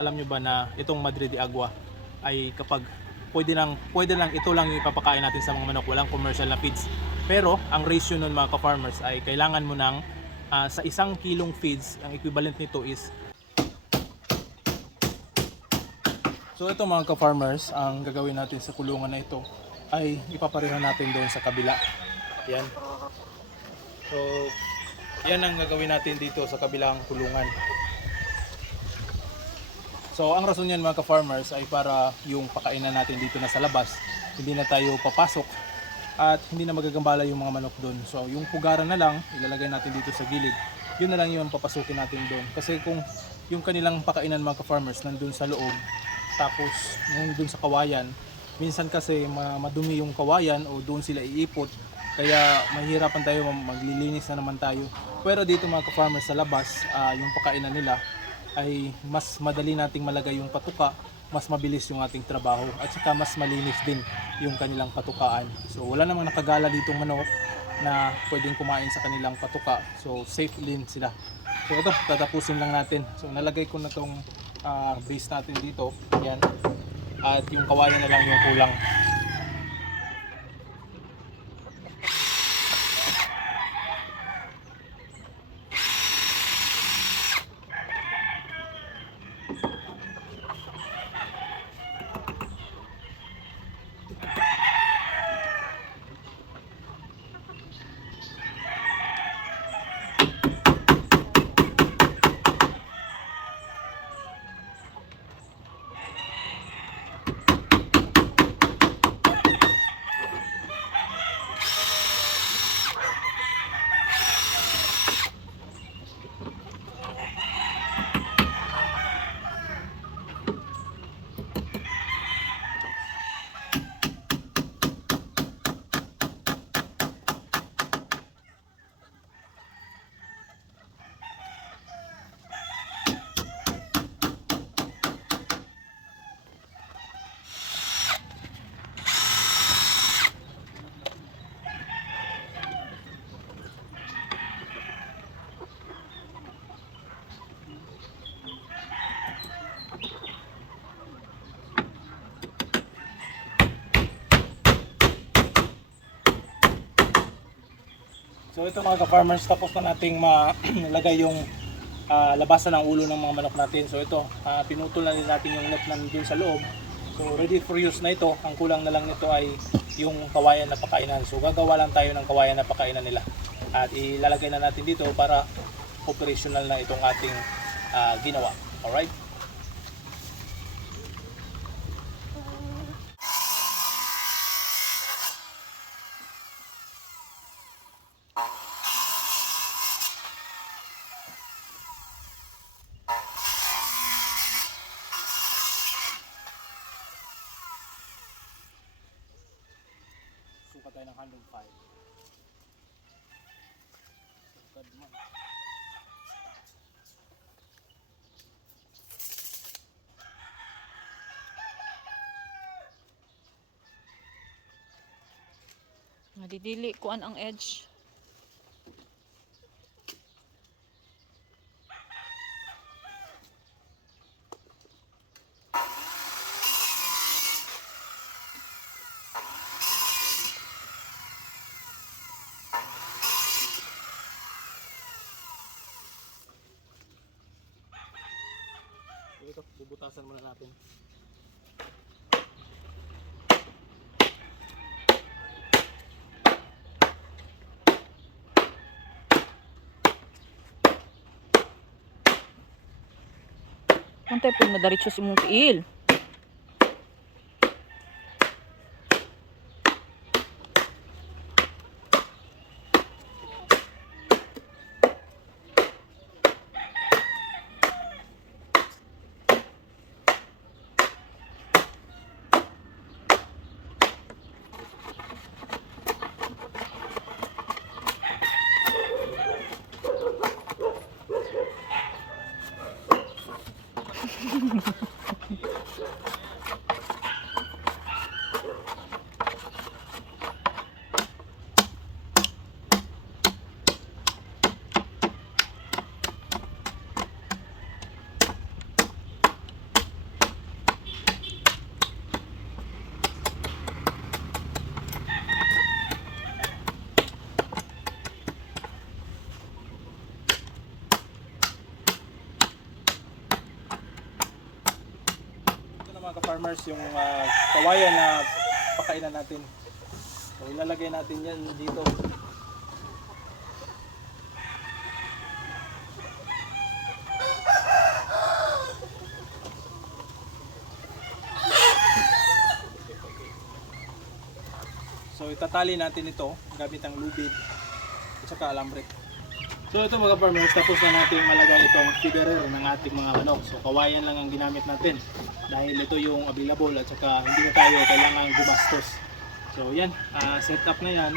Alam nyo ba na itong Madrid de Agua ay kapag pwede lang, pwede lang ito lang ipapakain natin sa mga manok, walang commercial na feeds. Pero ang ratio nun mga ka-farmers ay kailangan mo ng ah, sa isang kilong feeds, ang equivalent nito is So ito mga ka-farmers, ang gagawin natin sa kulungan na ito ay ipapareho natin doon sa kabila. Yan. So, yan ang gagawin natin dito sa kabilang kulungan. So, ang rason yan mga ka-farmers ay para yung pakainan natin dito na sa labas, hindi na tayo papasok at hindi na magagambala yung mga manok doon. So, yung pugaran na lang, ilalagay natin dito sa gilid. Yun na lang yung papasukin natin doon. Kasi kung yung kanilang pakainan mga ka-farmers nandun sa loob, tapos yung dun sa kawayan, minsan kasi ma- madumi yung kawayan o doon sila iipot, kaya mahirapan tayo mag- maglilinis na naman tayo. Pero dito mga ka-farmers sa labas, ah, yung pakainan nila ay mas madali nating malagay yung patuka, mas mabilis yung ating trabaho at saka mas malinis din yung kanilang patukaan. So wala namang nakagala ditong manok na pwedeng kumain sa kanilang patuka. So safe din sila. So ito, tatapusin lang natin. So nalagay ko na tong ah, base natin dito. Yan. At yung kawayan na lang yung kulang. So ito mga ka-farmers, tapos na nating malagay yung ah, labasan ng ulo ng mga manok natin. So ito, ah, pinutol na din natin yung net nandun sa loob. So ready for use na ito. Ang kulang na lang nito ay yung kawayan na pakainan. So gagawa lang tayo ng kawayan na pakainan nila. At ilalagay na natin dito para operational na itong ating ah, ginawa. Alright? Ng 105. Sukat mo. Nadidili kuan ang edge. Ito, bubutasan muna natin. Antay po na diretso si mong tiil. Mga ka-farmers yung ah, kawayan na pakainan natin. So ilalagay natin yan dito. So itatali natin ito gamit ang lubid at saka alambre. So ito mga farmers, tapos na natin malagay itong feederer ng ating mga manok. So kawayan lang ang ginamit natin dahil ito yung available at saka hindi na tayo kailangan gumastos. So yan, ah, set up na yan.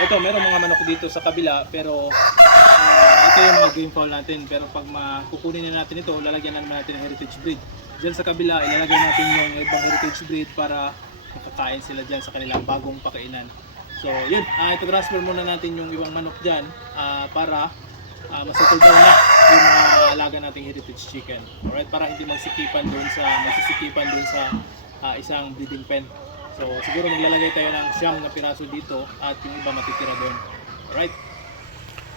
Ito, meron mga manok dito sa kabila pero ah, ito yung mga game fowl natin. Pero pag makukunin na natin ito, lalagyan na natin ng heritage breed. Diyan sa kabila, ilalagay natin yung ibang heritage breed para makakain sila dyan sa kanilang bagong pakainan. So yun, ah, ito transfer muna natin yung ibang manok dyan ah, para uh, masettle down na yung mga alaga nating heritage chicken. Alright, para hindi magsikipan doon sa magsisikipan doon sa ah, isang breeding pen. So siguro maglalagay tayo ng siyam na piraso dito at yung iba matitira doon. Alright.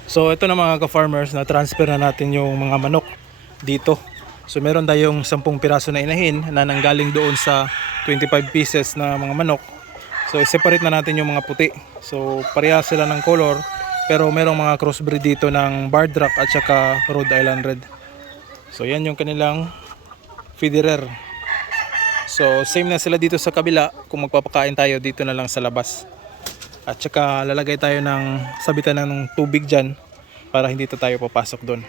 So ito na mga ka-farmers na transfer na natin yung mga manok dito. So meron tayong 10 piraso na inahin na nanggaling doon sa 25 pieces na mga manok. So separate na natin yung mga puti. So pareha sila ng color pero merong mga crossbreed dito ng Bardrack at saka Rhode Island Red. So yan yung kanilang feederer. So same na sila dito sa kabila kung magpapakain tayo dito na lang sa labas. At saka lalagay tayo ng sabitan ng tubig dyan para hindi to tayo papasok doon.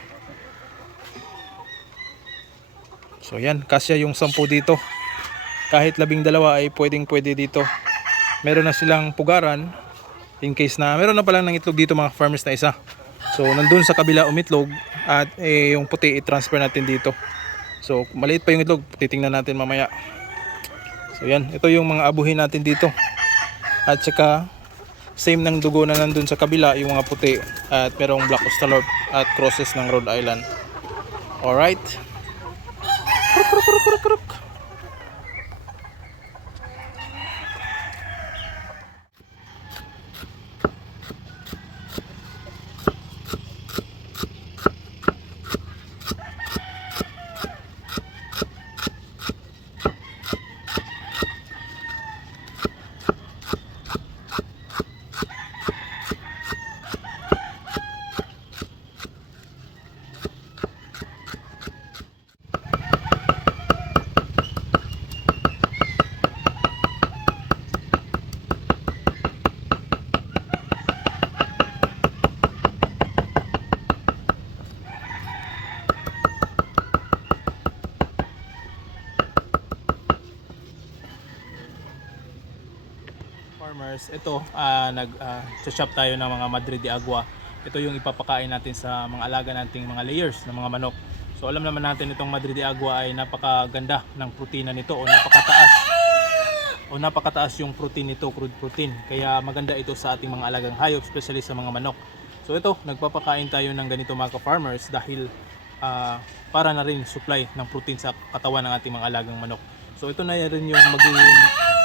So yan, kasya yung sampu dito. Kahit labing dalawa ay pwedeng pwede dito. Meron na silang pugaran in case na meron na pala ng itlog dito mga farmers na isa. So nandun sa kabila umitlog at eh, yung puti i-transfer natin dito. So maliit pa yung itlog, titingnan natin mamaya. So yan, ito yung mga abuhin natin dito. At saka same ng dugo na nandun sa kabila yung mga puti at merong black Australorp at crosses ng Rhode Island. Alright. Kruk, kruk, kruk, kruk, farmers, ito ah, nag ah, shop tayo ng mga Madrid de Agua. Ito yung ipapakain natin sa mga alaga nating mga layers ng mga manok. So alam naman natin itong Madrid de Agua ay napakaganda ng protina nito o napakataas. O napakataas yung protein nito, crude protein. Kaya maganda ito sa ating mga alagang hayop, especially sa mga manok. So ito, nagpapakain tayo ng ganito mga farmers dahil ah, para na rin supply ng protein sa katawan ng ating mga alagang manok. So ito na rin yung magiging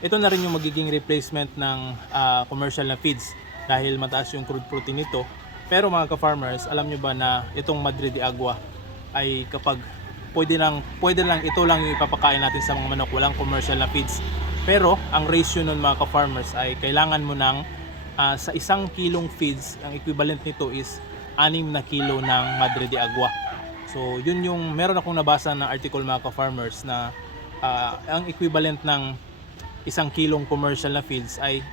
ito na rin yung magiging replacement ng ah, commercial na feeds dahil mataas yung crude protein nito. Pero mga ka-farmers, alam nyo ba na itong Madrid de Agua ay kapag pwede lang, pwede lang ito lang yung ipapakain natin sa mga manok, walang commercial na feeds. Pero ang ratio nun mga ka-farmers ay kailangan mo ng ah, sa isang kilong feeds, ang equivalent nito is 6 na kilo ng Madrid de Agua. So yun yung meron akong nabasa na article mga ka-farmers na ah, ang equivalent ng isang kilong commercial na feeds ay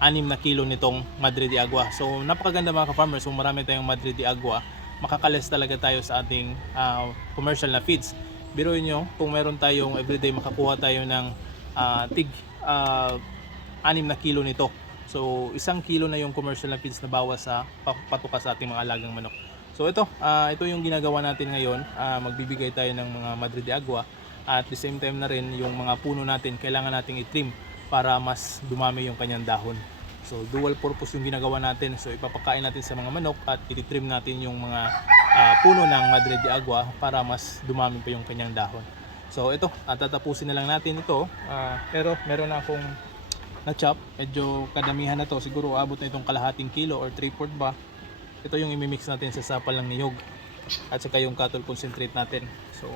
6 na kilo nitong Madrid de Agua. So napakaganda mga ka-farmers kung marami tayong Madrid de Agua, makakales talaga tayo sa ating ah, commercial na feeds. Biruin nyo, kung meron tayong everyday makakuha tayo ng ah, tig ah, 6 na kilo nito. So isang kilo na yung commercial na feeds na bawas sa pa- patuka sa ating mga alagang manok. So ito, ah, ito yung ginagawa natin ngayon. Ah, magbibigay tayo ng mga Madrid de Agua. At the same time na rin, yung mga puno natin, kailangan nating i-trim para mas dumami yung kanyang dahon. So dual purpose yung ginagawa natin. So ipapakain natin sa mga manok at i-trim natin yung mga ah, puno ng Madrid de Agua para mas dumami pa yung kanyang dahon. So ito, at tatapusin na lang natin ito. Ah, pero meron na akong na-chop. Medyo kadamihan na to. Siguro abot na itong kalahating kilo or 3 4 ba. Ito yung imimix natin sa sapal ng niyog. At saka yung cattle concentrate natin. So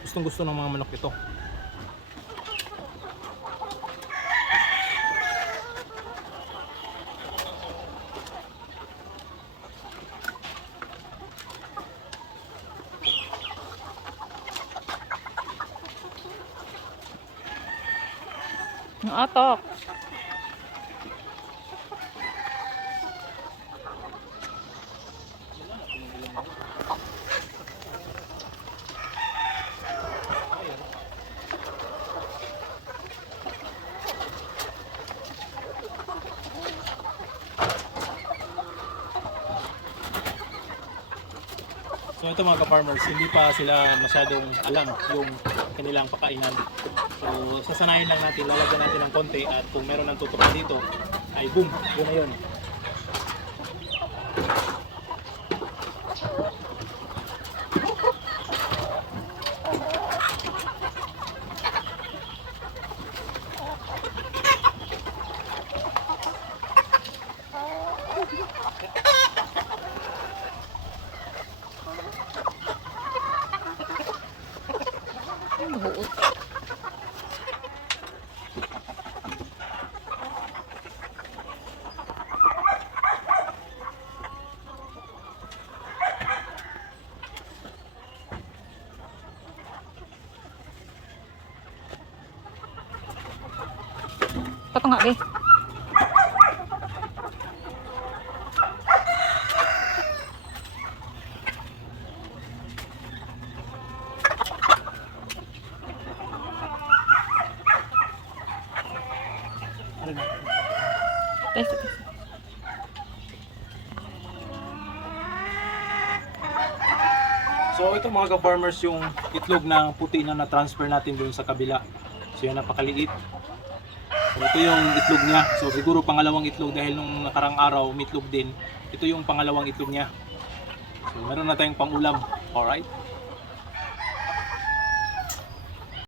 gustong gusto ng mga manok ito Ang atok. So ito mga ka-farmers, hindi pa sila masyadong alam yung kanilang pakainan. So sasanayin lang natin, lalagyan natin ng konti at kung meron ng tutukan dito, ay boom, yun na yun. Ang buot. Ito nga, be. So ito mga ka-farmers yung itlog na puti na na-transfer natin doon sa kabila. So yan napakaliit. Ito yung itlog niya. So siguro pangalawang itlog dahil nung nakarang araw may itlog din. Ito yung pangalawang itlog niya. So meron na tayong pangulam. Alright.